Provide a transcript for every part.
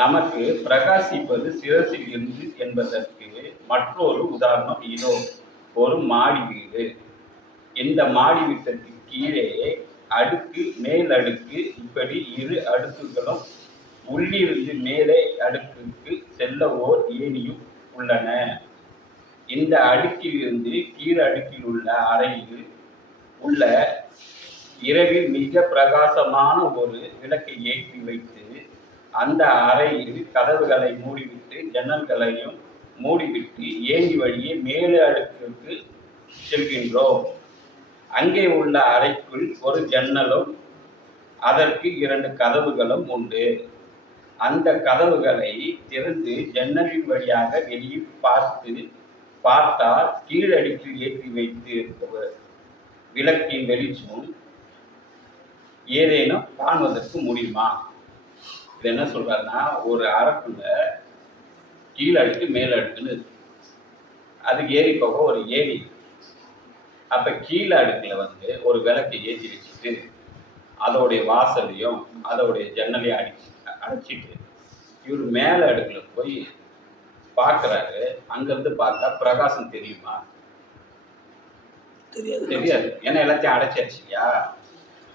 நமக்கு பிரகாசிப்பது சிரசில் இருந்து என்பதற்கு மற்றொரு உதாரணம் இதோ. ஒரு மாடி வீடு. இந்த மாடி வீட்டிற்கு கீழே அடுக்கு மேல் அடுக்கு இப்படி இரு அடுக்குகளும் உள்ளிருந்து மேலே அடுக்குக்கு செல்ல ஓர் ஏணியும் உள்ளன. இந்த அடுக்கிலிருந்து கீழ் அடுக்கில் உள்ள அறையில் உள்ள இரவில் மிக பிரகாசமான ஒரு விளக்கை ஏற்றி வைத்து அந்த அறையில் கதவுகளை மூடிவிட்டு ஜன்னல்களையும் மூடிவிட்டு ஏணி வழியே மேலே அடுக்குக்கு செல்கின்றோம். அங்கே உள்ள அறைக்குள் ஒரு ஜன்னலும் அதற்கு 2 கதவுகளும் உண்டு. அந்த கதவுகளை திறந்து ஜன்னலின் வழியாக வெளியே பார்த்தால் கீழடுக்கில் ஏற்றி வைத்து இருப்பவர் விளக்கின் வெளிச்சம் ஏதேனும் காண்பதற்கு முடியுமா? இது என்ன சொல்றாருன்னா, ஒரு அறைக்குள்ள கீழடுக்கு மேல் அடுக்குன்னு இருக்கு. அதுக்கு ஏறி போக ஒரு ஏணி. அப்ப கீழ அடுக்குல ஒரு விளக்கை ஏற்றி வச்சுட்டு அதோடைய வாசலையும் அதோடைய ஜன்னலையும் அடைச்சிட்டு இவர் மேல அடுக்குல போய் பார்க்குறாரு. அங்கிருந்து பார்த்தா பிரகாசம் தெரியுமா? தெரியாது. ஏன்னா எல்லாத்தையும் அடைச்சாச்சுயா.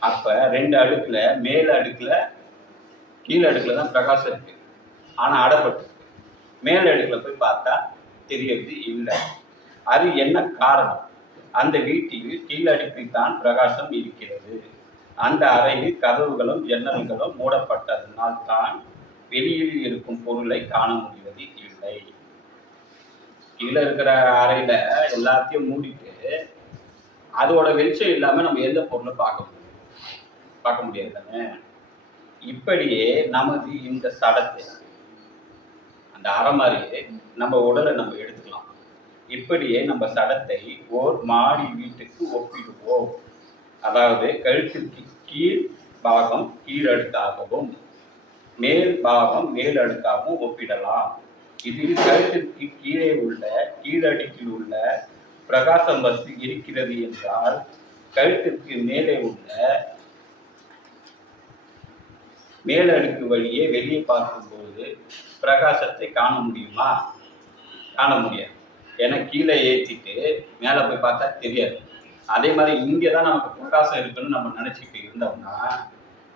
அப்ப 2 அடுக்குல மேல அடுக்குல கீழ அடுக்குல தான் பிரகாசம் இருக்கு, ஆனா அடைப்பட்டு மேல அடுக்குல போய் பார்த்தா தெரியறது இல்லை. அது என்ன காரணம்? அந்த வீட்டில் கீழடுக்கில் தான் பிரகாசம் இருக்கிறது. அந்த அறையில் கதவுகளும் ஜன்னல்களும் மூடப்பட்டதனால் தான் வெளியில் இருக்கும் பொருளை காண முடிவது இல்லை. கீழே இருக்கிற அறையில எல்லாத்தையும் மூடிட்டு அதோட வெளிச்சம் இல்லாம நம்ம எந்த பொருளை பார்க்க முடியாது தானே. இப்படியே நமது இந்த சடத்தை அந்த அறை மாதிரியே நம்ம உடலை நம்ம எடுத்துக்கலாம். இப்படியே நம்ம சடத்தை ஓர் மாடி வீட்டுக்கு ஒப்பிடுவோம். அதாவது கழுத்திற்கு கீழ் பாகம் கீழடுக்காகவும் மேல் பாகம் மேலடுக்காகவும் ஒப்பிடலாம். இதில் கழுத்திற்கு கீழே உள்ள கீழடுக்கில் உள்ள பிரகாசம் வஸ்து இருக்கிறது என்றால் கழுத்திற்கு மேலே உள்ள மேலடுக்கு வழியே வெளியே பார்க்கும்போது பிரகாசத்தை காண முடியுமா? காண முடியாது. ஏன்னா கீழே ஏற்றிட்டு மேலே போய் பார்த்தா தெரியாது. அதே மாதிரி இங்கே தான் நமக்கு பிரகாசம் இருக்குன்னு நம்ம நினச்சிக்கிட்டு இருந்தோம்னா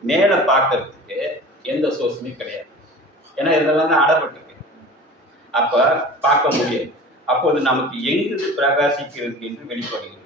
மேலே பார்க்கறதுக்கு எந்த சோர்ஸுமே கிடையாது. ஏன்னா இதெல்லாம் தான் அடைப்பட்டிருக்கு. அப்போ பார்க்க முடியாது. அப்போது நமக்கு எங்கு பிரகாசிக்கிறது என்று வெளிப்படுகிறது.